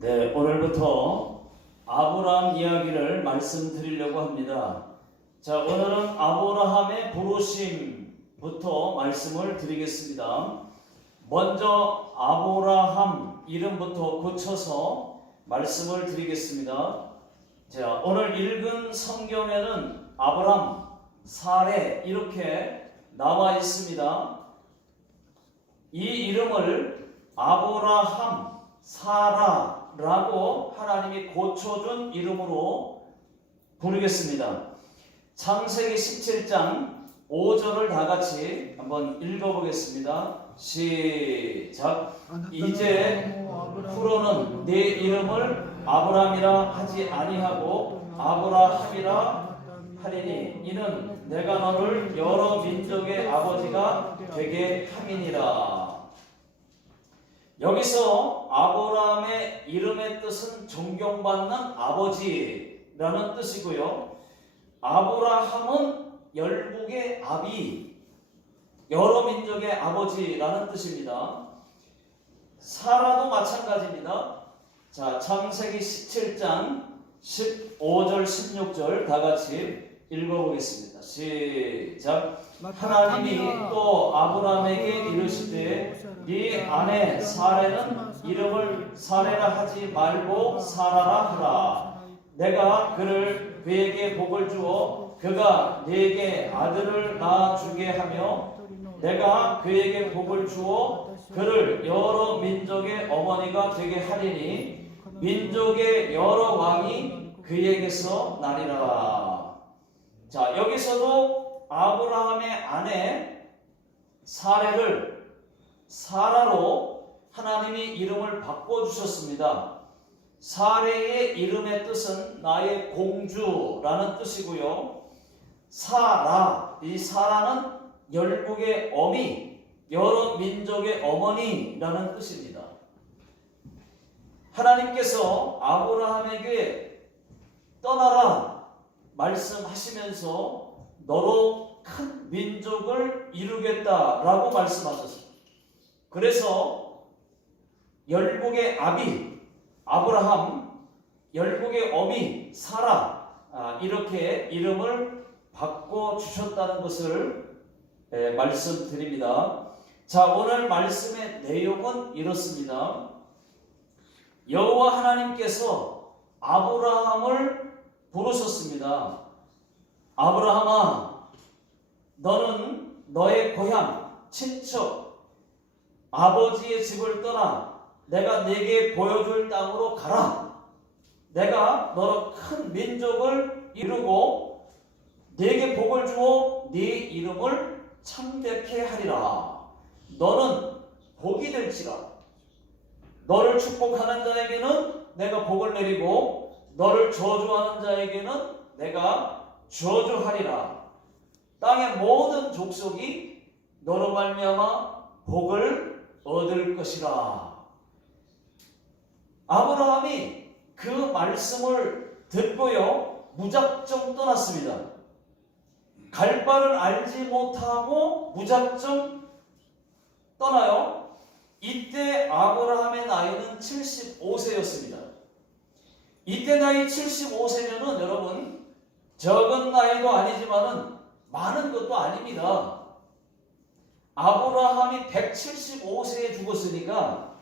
네, 오늘부터 아브라함 이야기를 말씀드리려고 합니다. 자, 오늘은 아브라함의 부르심부터 말씀을 드리겠습니다. 먼저 아브라함 이름부터 고쳐서 말씀을 드리겠습니다. 자, 오늘 읽은 성경에는 아브람, 사레 이렇게 나와 있습니다. 이 이름을 아브라함, 사라라고 하나님이 고쳐준 이름으로 부르겠습니다. 창세기 17장 5절을 다 같이 한번 읽어보겠습니다. 시작. 이제 후로는 네 이름을 아브람이라 하지 아니하고 아브라함이라 하리니 이는 내가 너를 여러 민족의 아버지가 되게 함이니라. 여기서 아브라함의 이름의 뜻은 존경받는 아버지라는 뜻이고요. 아브라함은 열국의 아비, 여러 민족의 아버지라는 뜻입니다. 사라도 마찬가지입니다. 자, 창세기 17장 15절 16절 다 같이 읽어보겠습니다. 시작. 하나님이 또 아브라함에게 이르시되 네 아내 사레는 이름을 사레라 하지 말고 사라라 하라. 내가 그에게 복을 주어 그가 네게 아들을 낳아주게 하며 내가 그에게 복을 주어 그를 여러 민족의 어머니가 되게 하리니 민족의 여러 왕이 그에게서 나리라. 자, 여기서도 아브라함의 아내 사레를 사라로 하나님이 이름을 바꿔주셨습니다. 사레의 이름의 뜻은 나의 공주라는 뜻이고요. 사라, 이 사라는 열국의 어미, 여러 민족의 어머니라는 뜻입니다. 하나님께서 아브라함에게 떠나라 말씀하시면서 너로 큰 민족을 이루겠다라고 말씀하셨습니다. 그래서 열국의 아비 아브라함, 열국의 어미 사라 이렇게 이름을 바꿔주셨다는 것을 말씀드립니다. 자, 오늘 말씀의 내용은 이렇습니다. 여호와 하나님께서 아브라함을 부르셨습니다. 아브라함아, 너는 너의 고향, 친척, 아버지의 집을 떠나 내가 네게 보여줄 땅으로 가라. 내가 너로 큰 민족을 이루고 네게 복을 주어 네 이름을 창대케 하리라. 너는 복이 될지라. 너를 축복하는 자에게는 내가 복을 내리고 너를 저주하는 자에게는 내가 저주하리라. 땅의 모든 족속이 너로 말미암아 복을 얻을 것이라. 아브라함이 그 말씀을 듣고요, 무작정 떠났습니다. 갈 바를 알지 못하고 무작정 떠나요. 이때 아브라함의 나이는 75세였습니다. 이때 나이 75세면은 여러분 적은 나이도 아니지만은 많은 것도 아닙니다. 아브라함이 175세에 죽었으니까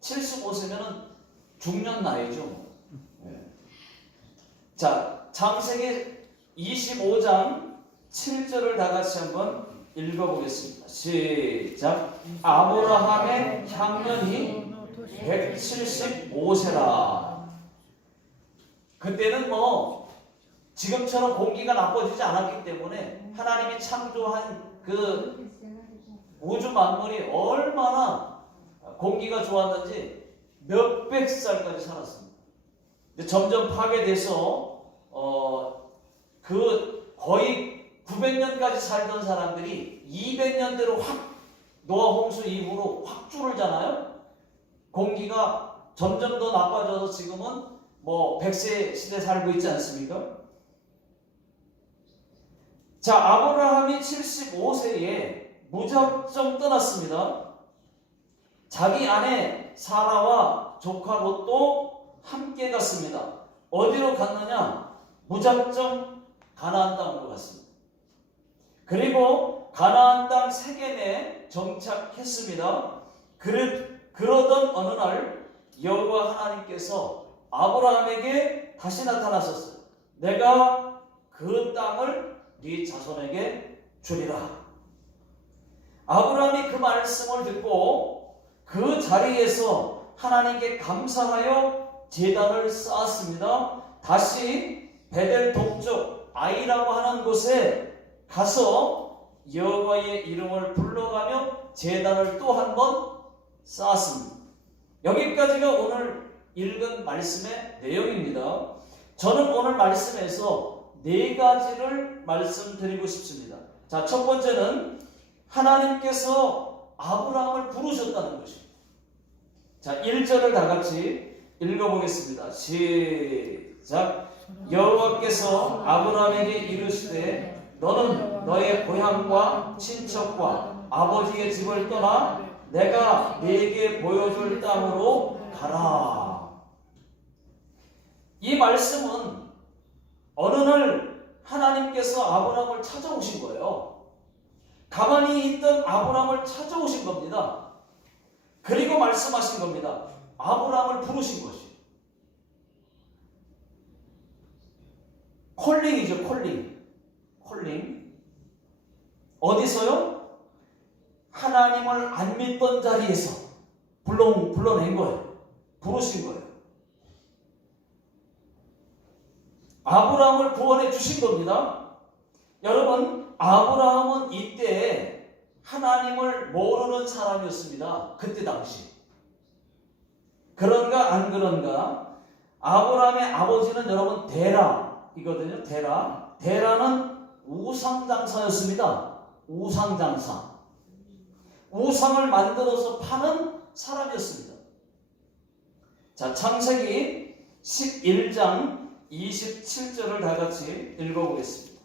75세면은 중년 나이죠. 자, 창세기 25장 7절을 다 같이 한번 읽어보겠습니다. 시작. 아브라함의 향년이 175세라. 그때는 지금처럼 공기가 나빠지지 않았기 때문에 하나님이 창조한 그 우주 만물이 얼마나 공기가 좋았는지 몇백 살까지 살았습니다. 근데 점점 파괴돼서 그 거의 900년까지 살던 사람들이 200년대로 확 노아 홍수 이후로 확 줄을잖아요. 공기가 점점 더 나빠져서 지금은 100세 시대 살고 있지 않습니까? 자, 아브라함이 75세에 무작정 떠났습니다. 자기 아내 사라와 조카 롯도 함께 갔습니다. 어디로 갔느냐? 무작정 가나안 땅으로 갔습니다. 그리고 가나안 땅 세겜에 정착했습니다. 그러던 어느 날 여호와 하나님께서 아브라함에게 다시 나타나셨어요. 내가 그 땅을 네 자손에게 주리라. 아브라함이 그 말씀을 듣고 그 자리에서 하나님께 감사하여 제단을 쌓았습니다. 다시 베델 동쪽 아이라고 하는 곳에 가서 여호와의 이름을 불러가며 제단을 또 한 번 쌓았습니다. 여기까지가 오늘 읽은 말씀의 내용입니다. 저는 오늘 말씀에서 네 가지를 말씀드리고 싶습니다. 자, 첫 번째는 하나님께서 아브라함을 부르셨다는 것입니다. 자, 1절을 다 같이 읽어보겠습니다. 시작. 여호와께서 아브라함에게 이르시되 너는 너의 고향과 친척과 아버지의 집을 떠나 내가 네게 보여줄 땅으로 가라. 이 말씀은 어느 날 하나님께서 아브라함을 찾아오신 거예요. 가만히 있던 아브라함을 찾아오신 겁니다. 그리고 말씀하신 겁니다. 아브라함을 부르신 것이. 콜링이죠, 콜링. 어디서요? 하나님을 안 믿던 자리에서 불러낸 거예요. 부르신 거예요. 아브라함을 구원해 주신 겁니다. 여러분, 아브라함은 이때 하나님을 모르는 사람이었습니다. 그때 당시. 그런가 안 그런가? 아브라함의 아버지는 여러분 데라이거든요. 데라는 우상장사였습니다. 우상장사. 우상을 만들어서 파는 사람이었습니다. 자, 창세기 11장 27절을 다 같이 읽어보겠습니다.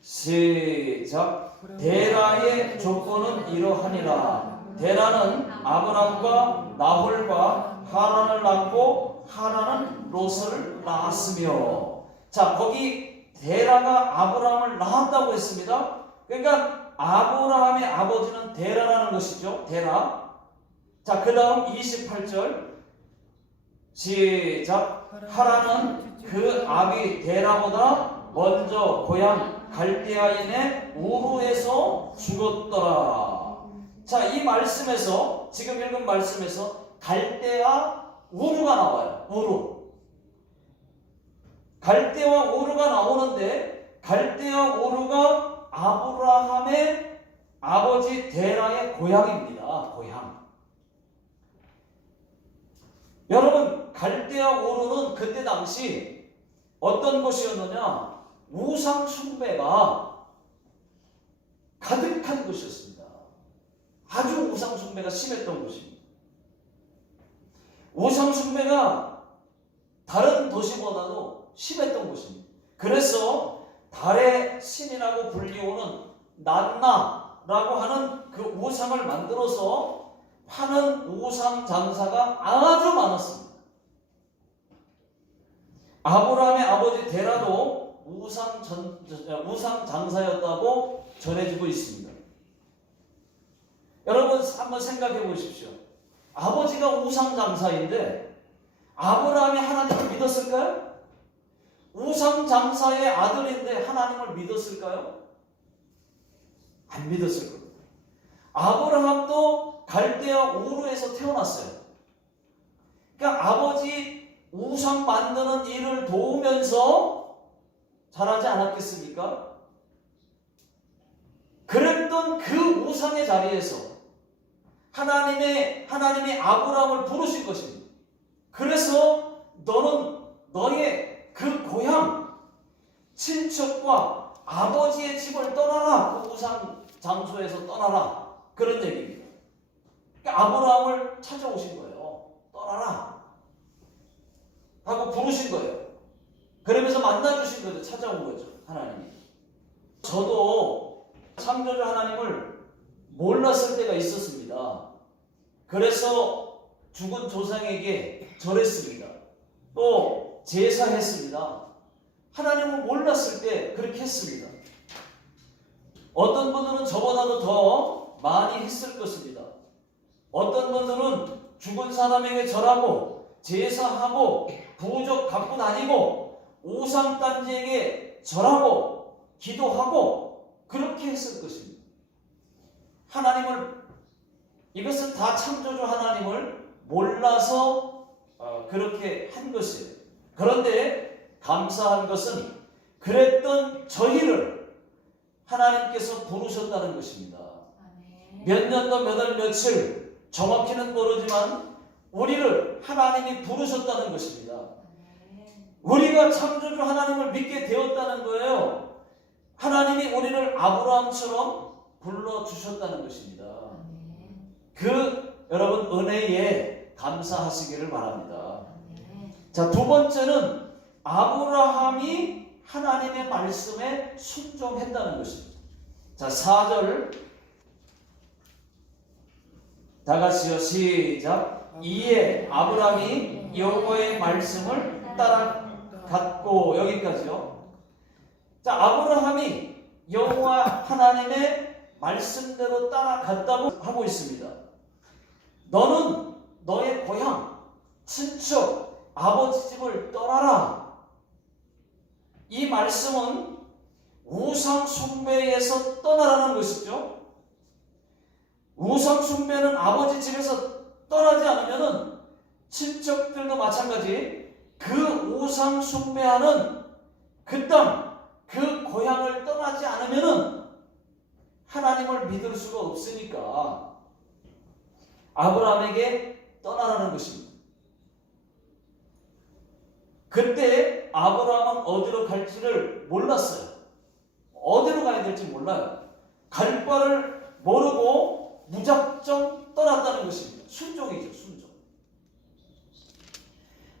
시작. 데라의 조건은 이러하니라. 데라는 아브람과 나홀과 하란을 낳고 하란은 롯을 낳았으며. 자, 거기 데라가 아브람을 낳았다고 했습니다. 그러니까 아브라함의 아버지는 데라라는 것이죠. 데라. 자, 그 다음 28절 시작. 하란은 그 아비 데라보다 먼저 고향 갈대아인의 우르에서 죽었더라. 자, 이 말씀에서, 지금 읽은 말씀에서 갈대아 우르가 나와요. 우르. 갈대아 우르가 나오는데 갈대아 우르가 아브라함의 아버지 데라의 고향입니다. 고향. 여러분, 갈대아 우르는 그때 당시 어떤 곳이었느냐? 우상 숭배가 가득한 곳이었습니다. 아주 우상 숭배가 심했던 곳입니다. 우상 숭배가 다른 도시보다도 심했던 곳입니다. 그래서 달의 신이라고 불리우는 난나라고 하는 그 우상을 만들어서 파는 우상 장사가 아주 많았습니다. 아브라함의 아버지 데라도 우상 장사였다고 전해지고 있습니다. 여러분 한번 생각해 보십시오. 아버지가 우상 장사인데 아브라함이 하나님을 믿었을까요? 우상 장사의 아들인데 하나님을 믿었을까요? 안 믿었을 겁니다. 아브라함도 갈대아 우르에서 태어났어요. 그러니까 아버지 우상 만드는 일을 도우면서 자라지 않았겠습니까? 그랬던 그 우상의 자리에서 하나님이 아브라함을 부르신 것입니다. 그래서 너는 너의 그 고향, 친척과 아버지의 집을 떠나라. 그 우상 장소에서 떠나라. 그런 얘기입니다. 그러니까 아브라함을 찾아오신 거예요. 떠나라 하고 부르신 거예요. 그러면서 만나주신 거죠. 찾아온 거죠. 하나님이. 저도 창조주 하나님을 몰랐을 때가 있었습니다. 그래서 죽은 조상에게 절했습니다. 또 제사했습니다. 하나님을 몰랐을 때 그렇게 했습니다. 어떤 분들은 저보다도 더 많이 했을 것입니다. 어떤 분들은 죽은 사람에게 절하고 제사하고 부족 갖고 다니고 우상단지에게 절하고 기도하고 그렇게 했을 것입니다. 하나님을, 이것은 다 창조주 하나님을 몰라서 그렇게 한 것이에요. 그런데 감사한 것은 그랬던 저희를 하나님께서 부르셨다는 것입니다. 몇 년도 몇 월 며칠 정확히는 모르지만 우리를 하나님이 부르셨다는 것입니다. 우리가 창조주 하나님을 믿게 되었다는 거예요. 하나님이 우리를 아브라함처럼 불러주셨다는 것입니다. 그 여러분 은혜에 감사하시기를 바랍니다. 자, 두 번째는 아브라함이 하나님의 말씀에 순종했다는 것입니다. 자, 4절 다 같이요. 시작. 이에 아브라함이 여호와의 말씀을 따라갔고, 여기까지요. 자, 아브라함이 여호와 하나님의 말씀대로 따라갔다고 하고 있습니다. 너는 너의 고향, 친척, 아버지 집을 떠나라. 이 말씀은 우상 숭배에서 떠나라는 것이죠. 우상 숭배는 아버지 집에서 떠나지 않으면은 친척들도 마찬가지 그 우상 숭배하는 그 땅, 그 고향을 떠나지 않으면은 하나님을 믿을 수가 없으니까 아브라함에게 떠나라는 것입니다. 그때 아브라함은 어디로 갈지를 몰랐어요. 어디로 가야 될지 몰라요. 갈 바를 모르고 무작정 떠났다는 것입니다. 순종이죠, 순종.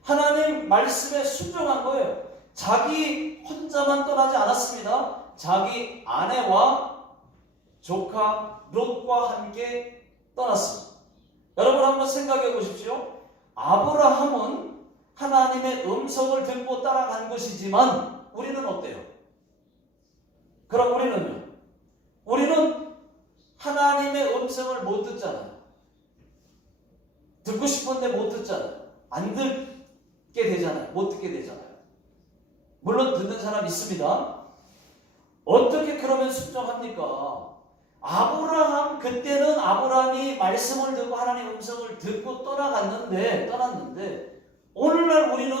하나님 말씀에 순종한 거예요. 자기 혼자만 떠나지 않았습니다. 자기 아내와 조카 롯과 함께 떠났습니다. 여러분 한번 생각해 보십시오. 아브라함은 하나님의 음성을 듣고 따라간 것이지만 우리는 어때요? 그럼 우리는요? 우리는 하나님의 음성을 못 듣잖아요. 듣고 싶은데 못 듣잖아요. 안 듣게 되잖아요. 못 듣게 되잖아요. 물론 듣는 사람 있습니다. 어떻게 그러면 순종합니까? 아브라함, 그때는 아브라함이 말씀을 듣고 하나님의 음성을 듣고 떠났는데 오늘날 우리는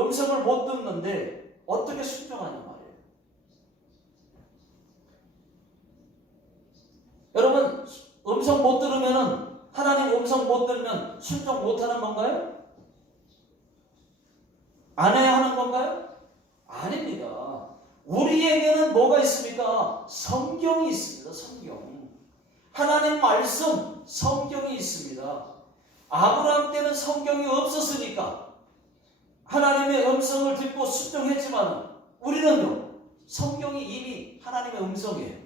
음성을 못 듣는데 어떻게 순종하냐 말이에요. 여러분, 음성 못 들으면은, 하나님 음성 못 들으면 순종 못 하는 건가요? 안 해야 하는 건가요? 아닙니다. 우리에게는 뭐가 있습니까? 성경이 있습니다. 성경. 하나님 말씀, 성경이 있습니다. 아브라함 때는 성경이 없었으니까 하나님의 음성을 듣고 순종했지만 우리는요, 성경이 이미 하나님의 음성이에요.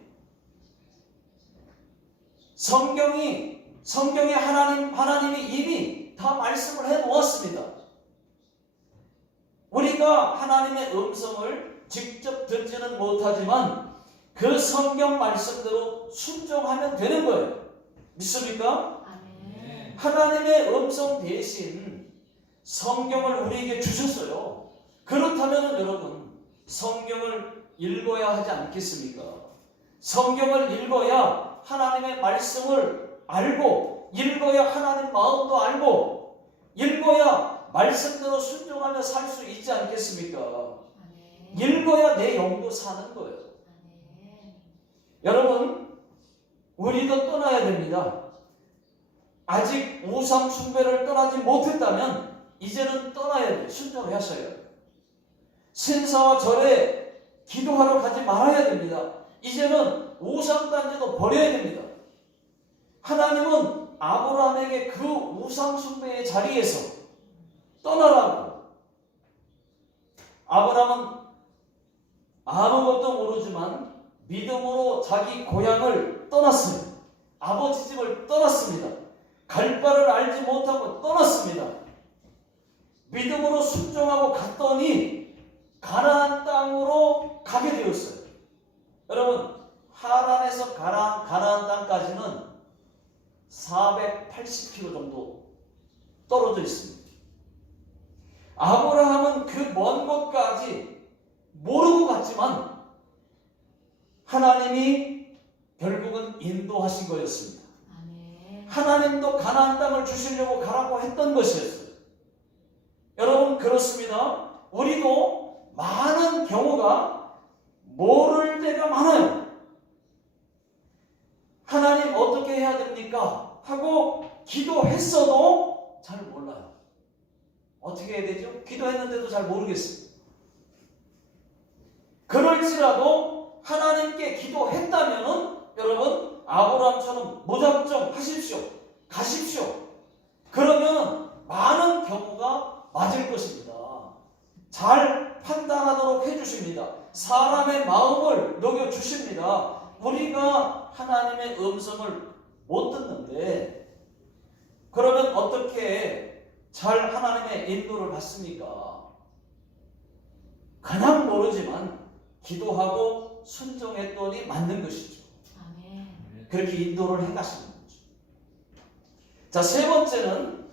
성경에 하나님이 이미 다 말씀을 해 놓았습니다. 우리가 하나님의 음성을 직접 듣지는 못하지만 그 성경 말씀대로 순종하면 되는 거예요. 믿습니까? 아멘. 하나님의 음성 대신 성경을 우리에게 주셨어요. 그렇다면 여러분, 성경을 읽어야 하지 않겠습니까? 성경을 읽어야 하나님의 말씀을 알고, 읽어야 하나님 마음도 알고, 읽어야 말씀대로 순종하며 살 수 있지 않겠습니까? 아멘. 읽어야 내 영도 사는 거예요. 아멘. 여러분, 우리도 떠나야 됩니다. 아직 우상 숭배를 떠나지 못했다면 이제는 떠나야 돼요. 순종을 하셔야 돼요. 신사와 절에 기도하러 가지 말아야 됩니다. 이제는 우상단지도 버려야 됩니다. 하나님은 아브라함에게 그 우상 숭배의 자리에서 떠나라고. 아브라함은 아무것도 모르지만 믿음으로 자기 고향을 떠났어요. 아버지 집을 떠났습니다. 갈 바를 알지 못하고 떠났습니다. 믿음으로 순종하고 갔더니 가나안 땅으로 가게 되었어요. 여러분, 하란에서 가나안 땅까지는 480km 정도 떨어져 있습니다. 아브라함은 그 먼 곳까지 모르고 갔지만 하나님이 결국은 인도하신 거였습니다. 하나님도 가나안 땅을 주시려고 가라고 했던 것이었어요. 여러분, 그렇습니다. 우리도 많은 경우가 모를 때가 많아요. 하나님 어떻게 해야 됩니까? 하고 기도했어도 잘 몰라요. 어떻게 해야 되죠? 기도했는데도 잘 모르겠어요. 그럴지라도 하나님께 기도했다면은 여러분, 아브라함처럼 무작정 하십시오. 가십시오. 그러면 많은 경우가 맞을 것입니다. 잘 판단하도록 해주십니다. 사람의 마음을 녹여주십니다. 우리가 하나님의 음성을 못 듣는데 그러면 어떻게 잘 하나님의 인도를 받습니까? 그냥 모르지만 기도하고 순종했더니 맞는 것이죠. 그렇게 인도를 해가시는 거죠. 자, 세 번째는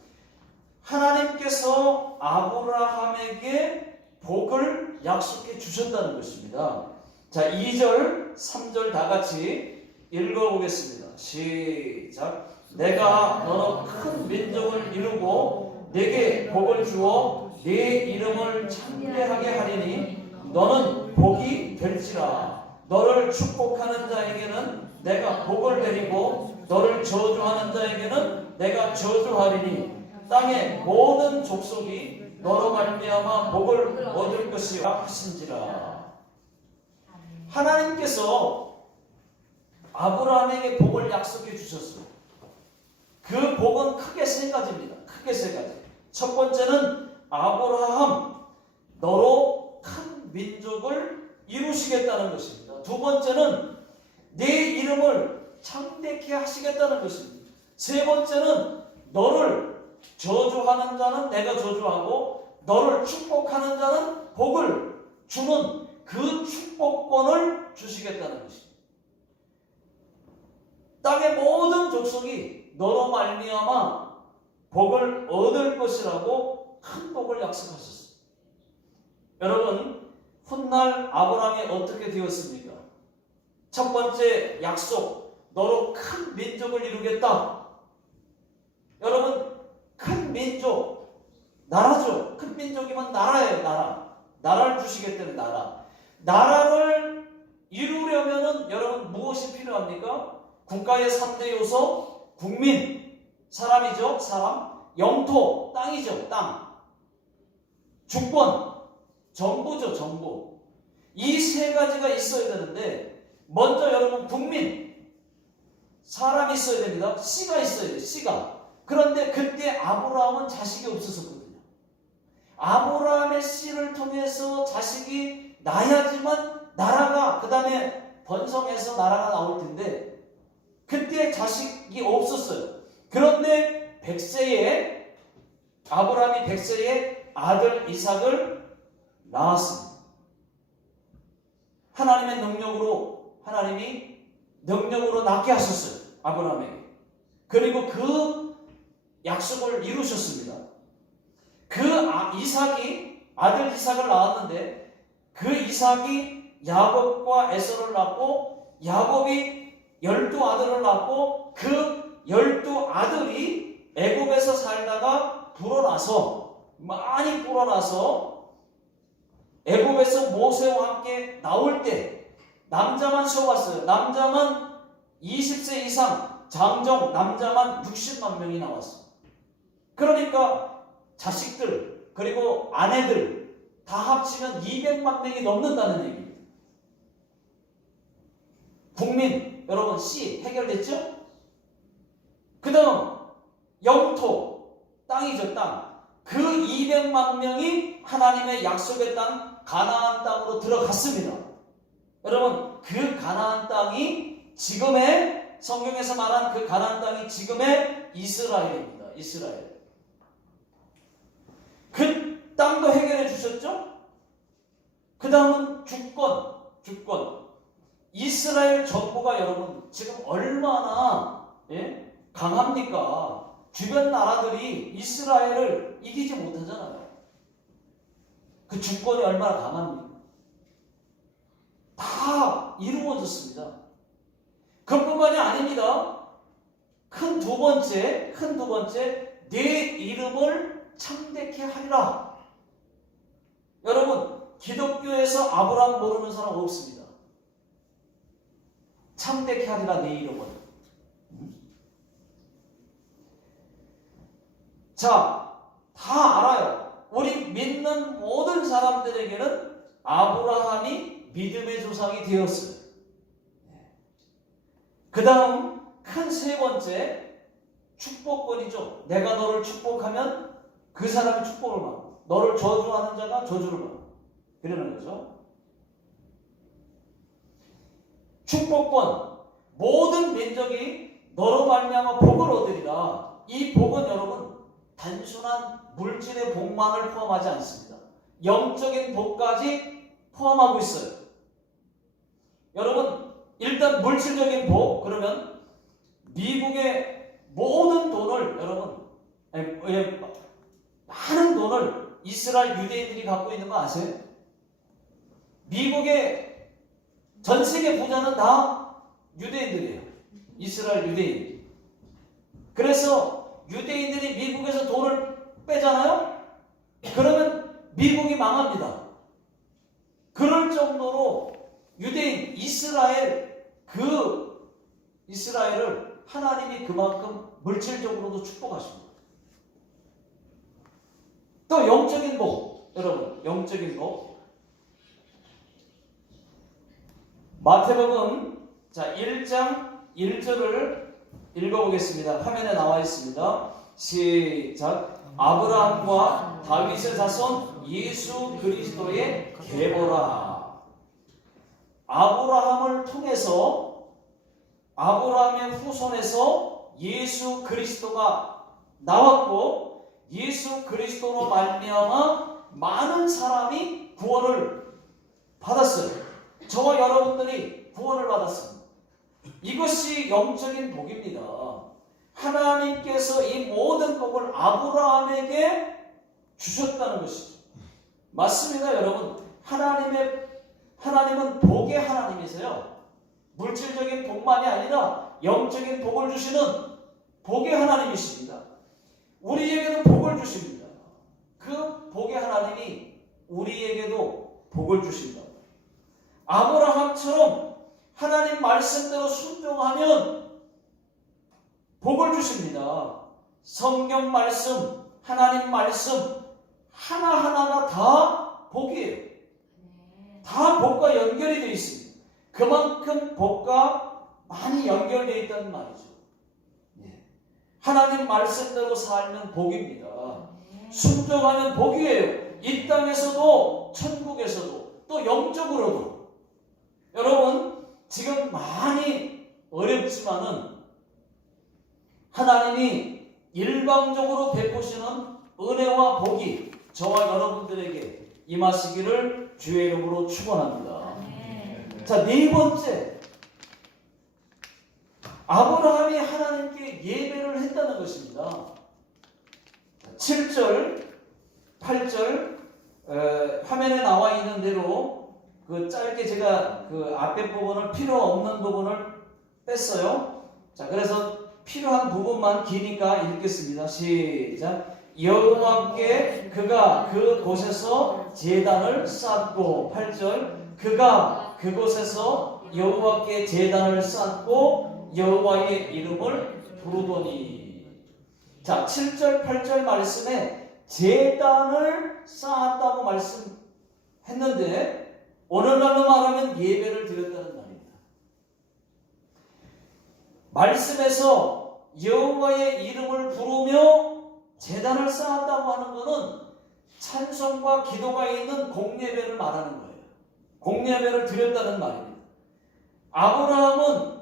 하나님께서 아브라함에게 복을 약속해 주셨다는 것입니다. 자, 2절, 3절 다 같이 읽어보겠습니다. 시작. 내가 너로 큰 민족을 이루고 내게 복을 주어 네 이름을 창대하게 하리니 너는 복이 될지라. 너를 축복하는 자에게는 내가 복을 내리고 너를 저주하는 자에게는 내가 저주하리니 땅의 모든 족속이 너로 말미암아 복을 얻을 것이라 하신지라. 하나님께서 아브라함에게 복을 약속해 주셨어요. 그 복은 크게 세 가지입니다. 크게 세 가지. 첫 번째는 아브라함 너로 큰 민족을 이루시겠다는 것입니다. 두 번째는 네 이름을 창대케 하시겠다는 것입니다. 세 번째는 너를 저주하는 자는 내가 저주하고 너를 축복하는 자는 복을 주는 그 축복권을 주시겠다는 것입니다. 땅의 모든 족속이 너로 말미암아 복을 얻을 것이라고 큰 복을 약속하셨어요. 여러분, 훗날 아브라함이 어떻게 되었습니까? 첫 번째 약속, 너로 큰 민족을 이루겠다. 여러분, 큰 민족, 나라죠. 큰 민족이면 나라예요. 나라를 주시겠다는 나라. 나라를 이루려면은 여러분 무엇이 필요합니까? 국가의 3대 요소, 국민, 사람이죠. 사람, 영토, 땅이죠. 땅, 주권, 정부죠. 정부. 이 세 가지가 있어야 되는데 먼저 여러분 국민, 사람이 있어야 됩니다. 씨가 있어야 돼요. 씨가. 그런데 그때 아브라함은 자식이 없었거든요. 아브라함의 씨를 통해서 자식이 나야지만 나라가 그 다음에 번성해서 나라가 나올 텐데 그때 자식이 없었어요. 그런데 100세에 아브라함이 100세에 아들 이삭을 낳았습니다. 하나님의 능력으로 하나님이 능력으로 낳게 하셨어요. 아브라함에게. 그리고 그 약속을 이루셨습니다. 그 이삭이 아들 이삭을 낳았는데 그 이삭이 야곱과 에서를 낳고 야곱이 12아들을 낳고 그 12아들이 애굽에서 살다가 많이 불어나서 애굽에서 모세와 함께 나올 때 남자만 세워봤어요. 남자만 20세 이상 장정 남자만 60만 명이 나왔어요. 그러니까 자식들 그리고 아내들 다 합치면 200만 명이 넘는다는 얘기입니다. 국민 여러분 C 해결됐죠? 그 다음 영토 땅이죠. 땅. 그 200만 명이 하나님의 약속의 땅 가나안 땅으로 들어갔습니다. 여러분 그 가나안 땅이 지금의 성경에서 말한 그 가나안 땅이 지금의 이스라엘입니다. 이스라엘. 그 땅도 해결해 주셨죠? 그 다음은 주권. 이스라엘 정부가 여러분 지금 얼마나 강합니까? 주변 나라들이 이스라엘을 이기지 못하잖아요. 그 주권이 얼마나 강합니까? 다 이루어졌습니다. 그뿐만이 아닙니다. 큰 두 번째, 내 이름을 창대케 하리라. 여러분, 기독교에서 아브라함 모르는 사람 없습니다. 창대케 하리라, 내 이름을. 자, 다 알아요. 우리 믿는 모든 사람들에게는 아브라함이 믿음의 조상이 되었어요. 그 다음 큰 세 번째 축복권이죠. 내가 너를 축복하면 그 사람이 축복을 받고 너를 저주하는 자가 저주를 받고 그러는 거죠. 축복권. 모든 민족이 너로 말미암아 복을 얻으리라. 이 복은 여러분 단순한 물질의 복만을 포함하지 않습니다. 영적인 복까지 포함하고 있어요. 여러분 일단 물질적인 복, 그러면 미국의 모든 돈을 여러분 많은 돈을 이스라엘 유대인들이 갖고 있는 거 아세요? 미국의 전 세계 부자는 다 유대인들이에요. 이스라엘 유대인. 그래서 유대인들이 미국에서 돈을 빼잖아요? 그러면 미국이 망합니다. 그럴 정도로 유대인, 이스라엘을 하나님이 그만큼 물질적으로도 축복하십니다. 또 영적인 복, 여러분, 영적인 복. 마태복음 1장 1절을 읽어보겠습니다. 화면에 나와 있습니다. 시작. 아브라함과 다윗의 자손 예수 그리스도의 계보라. 아브라함을 통해서 아브라함의 후손에서 예수 그리스도가 나왔고 예수 그리스도로 말미암아 많은 사람이 구원을 받았어요. 저와 여러분들이 구원을 받았습니다. 이것이 영적인 복입니다. 하나님께서 이 모든 복을 아브라함에게 주셨다는 것이죠. 맞습니다, 여러분. 하나님은 복의 하나님이세요. 물질적인 복만이 아니라 영적인 복을 주시는 복의 하나님이십니다. 우리에게도 복을 주십니다. 그 복의 하나님이 우리에게도 복을 주신다. 아브라함처럼 하나님 말씀대로 순종하면 복을 주십니다. 성경 말씀, 하나님 말씀 하나하나가 다 복이에요. 다 복과 연결이 되어 있습니다. 그만큼 복과 많이 연결되어 있다는 말이죠. 하나님 말씀대로 살면 복입니다. 순종하면 복이에요. 이 땅에서도 천국에서도 또 영적으로도. 여러분 지금 많이 어렵지만은 하나님이 일방적으로 베푸시는 은혜와 복이 저와 여러분들에게 임하시기를 주의 이름으로 축원합니다. 자, 네 번째, 아브라함이 하나님께 예배를 했다는 것입니다. 7절, 8절 화면에 나와 있는 대로 그 짧게 제가 그 앞에 부분을 필요 없는 부분을 뺐어요. 자, 그래서 필요한 부분만 기니까 읽겠습니다. 시작. 여호와께 그가 그곳에서 제단을 쌓고 8절 그가 그곳에서 여호와께 제단을 쌓고 여호와의 이름을 부르더니. 자, 7절 8절 말씀에 제단을 쌓았다고 말씀했는데 오늘날로 말하면 예배를 드렸다는 말입니다. 말씀에서 여호와의 이름을 부르며 제단을 쌓았다고 하는 것은 찬송과 기도가 있는 공예배를 말하는 거예요. 공예배를 드렸다는 말입니다. 아브라함은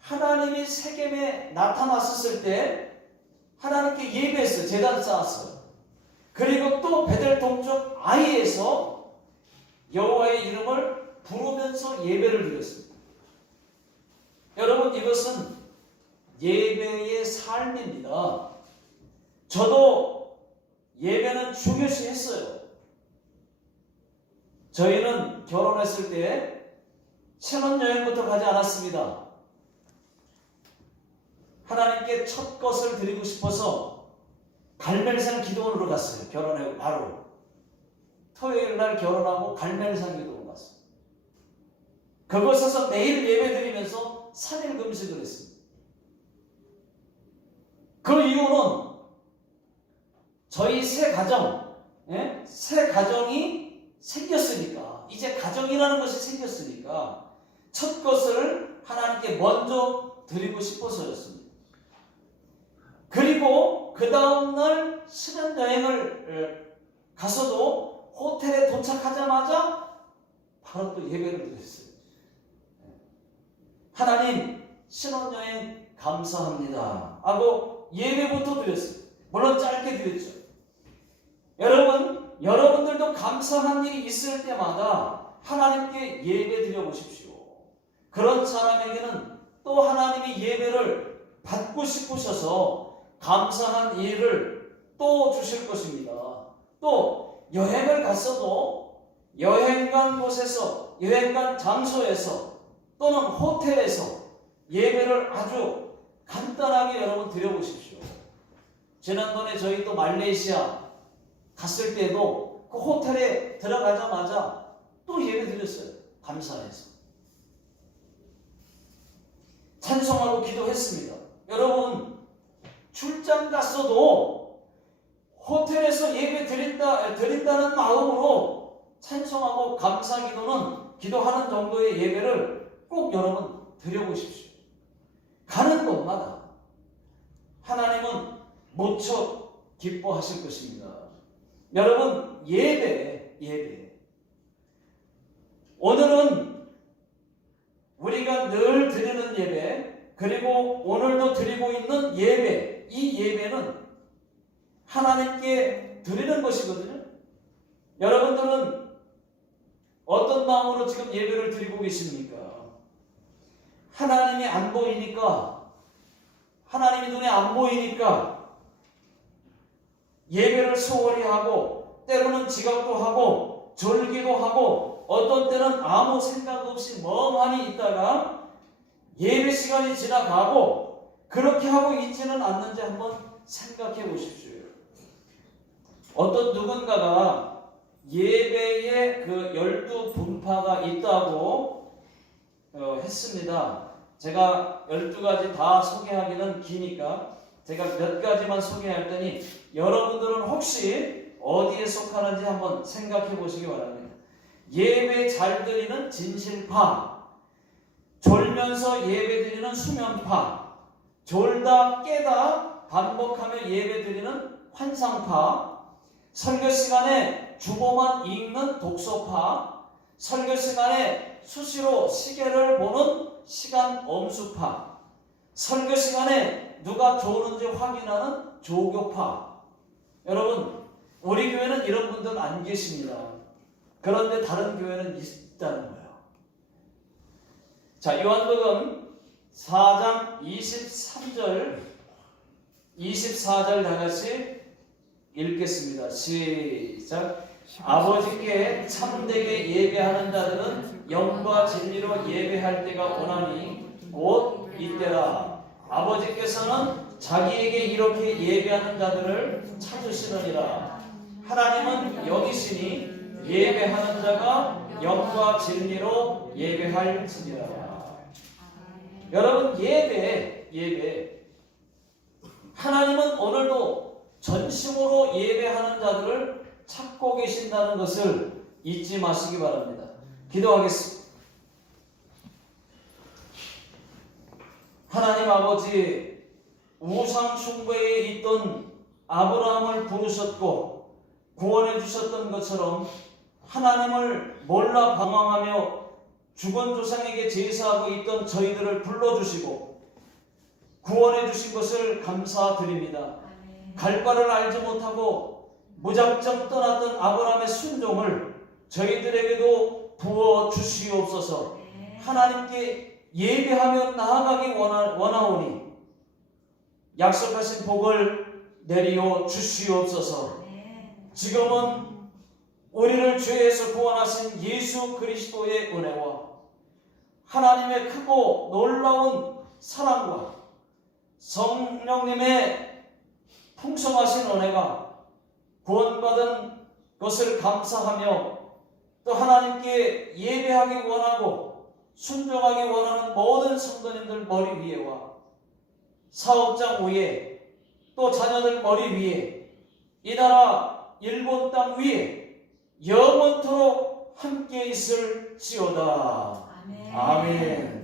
하나님이 세겜에 나타났을 때 하나님께 예배했어요. 제단 쌓았어요. 그리고 또 베델 동쪽 아이에서 여호와의 이름을 부르면서 예배를 드렸습니다. 여러분, 이것은 예배의 삶입니다. 저도 예배는 중요시 했어요. 저희는 결혼했을 때 신혼여행부터 가지 않았습니다. 하나님께 첫 것을 드리고 싶어서 갈멜산 기도원으로 갔어요. 결혼하고 바로 토요일 날 결혼하고 갈멜산 기도원 갔어요. 그곳에서 매일 예배 드리면서 3일 금식을 했습니다. 그 이유는 저희 새 가정이 생겼으니까, 이제 가정이라는 것이 생겼으니까 첫 것을 하나님께 먼저 드리고 싶어서였습니다. 그리고 그 다음날 신혼여행을 가서도 호텔에 도착하자마자 바로 또 예배를 드렸어요. 하나님, 신혼여행 감사합니다 하고 예배부터 드렸어요. 물론 짧게 드렸죠. 여러분들도 감사한 일이 있을 때마다 하나님께 예배 드려보십시오. 그런 사람에게는 또 하나님이 예배를 받고 싶으셔서 감사한 일을 또 주실 것입니다. 또 여행을 갔어도 여행 간 곳에서, 여행 간 장소에서 또는 호텔에서 예배를 아주 간단하게 여러분 드려보십시오. 지난번에 저희 또 말레이시아 갔을 때도 그 호텔에 들어가자마자 또 예배 드렸어요. 감사해서. 찬송하고 기도했습니다. 여러분, 출장 갔어도 호텔에서 예배 드린다는 마음으로 찬송하고 감사 기도하는 정도의 예배를 꼭 여러분 드려보십시오. 가는 곳마다 하나님은 무척 기뻐하실 것입니다. 여러분, 예배. 오늘은 우리가 늘 드리는 예배, 그리고 오늘도 드리고 있는 예배, 이 예배는 하나님께 드리는 것이거든요. 여러분들은 어떤 마음으로 지금 예배를 드리고 계십니까? 하나님이 안 보이니까, 하나님이 눈에 안 보이니까 예배를 소홀히 하고, 때로는 지각도 하고 졸기도 하고, 어떤 때는 아무 생각 없이 멍하니 있다가 예배 시간이 지나가고, 그렇게 하고 있지는 않는지 한번 생각해 보십시오. 어떤 누군가가 예배에 그 12분파가 있다고 했습니다. 제가 12가지 다 소개하기는 기니까 제가 몇 가지만 소개할 테니 여러분들은 혹시 어디에 속하는지 한번 생각해 보시기 바랍니다. 예배 잘 드리는 진실파, 졸면서 예배 드리는 수면파, 졸다 깨다 반복하며 예배 드리는 환상파, 설교 시간에 주보만 읽는 독서파, 설교 시간에 수시로 시계를 보는 시간 엄수파, 설교 시간에 누가 조는지 확인하는 조교파. 여러분, 우리 교회는 이런 분들 안 계십니다. 그런데 다른 교회는 있다는 거예요. 자, 요한복음 4장 23절 24절 다같이 읽겠습니다. 시작. 아버지께 참되게 예배하는 자들은 영과 진리로 예배할 때가 오나니 곧 이때라. 아버지께서는 자기에게 이렇게 예배하는 자들을 찾으시느니라. 하나님은 영이시니 예배하는 자가 영과 진리로 예배할지니라. 여러분, 예배. 하나님은 오늘도 전심으로 예배하는 자들을 찾고 계신다는 것을 잊지 마시기 바랍니다. 기도하겠습니다. 하나님 아버지, 우상 숭배에 있던 아브라함을 부르셨고 구원해 주셨던 것처럼 하나님을 몰라 방황하며 죽은 조상에게 제사하고 있던 저희들을 불러주시고 구원해 주신 것을 감사드립니다. 갈 바를 알지 못하고 무작정 떠났던 아브라함의 순종을 저희들에게도 부어 주시옵소서. 하나님께 예배하며 나아가기 원하오니 약속하신 복을 내리어 주시옵소서. 지금은 우리를 죄에서 구원하신 예수 그리스도의 은혜와 하나님의 크고 놀라운 사랑과 성령님의 풍성하신 은혜가 구원받은 것을 감사하며 또 하나님께 예배하기 원하고 순종하기 원하는 모든 성도님들 머리 위에와 사업장 위에 또 자녀들 머리 위에 이 나라 일본 땅 위에 영원토록 함께 있을지어다. 아멘.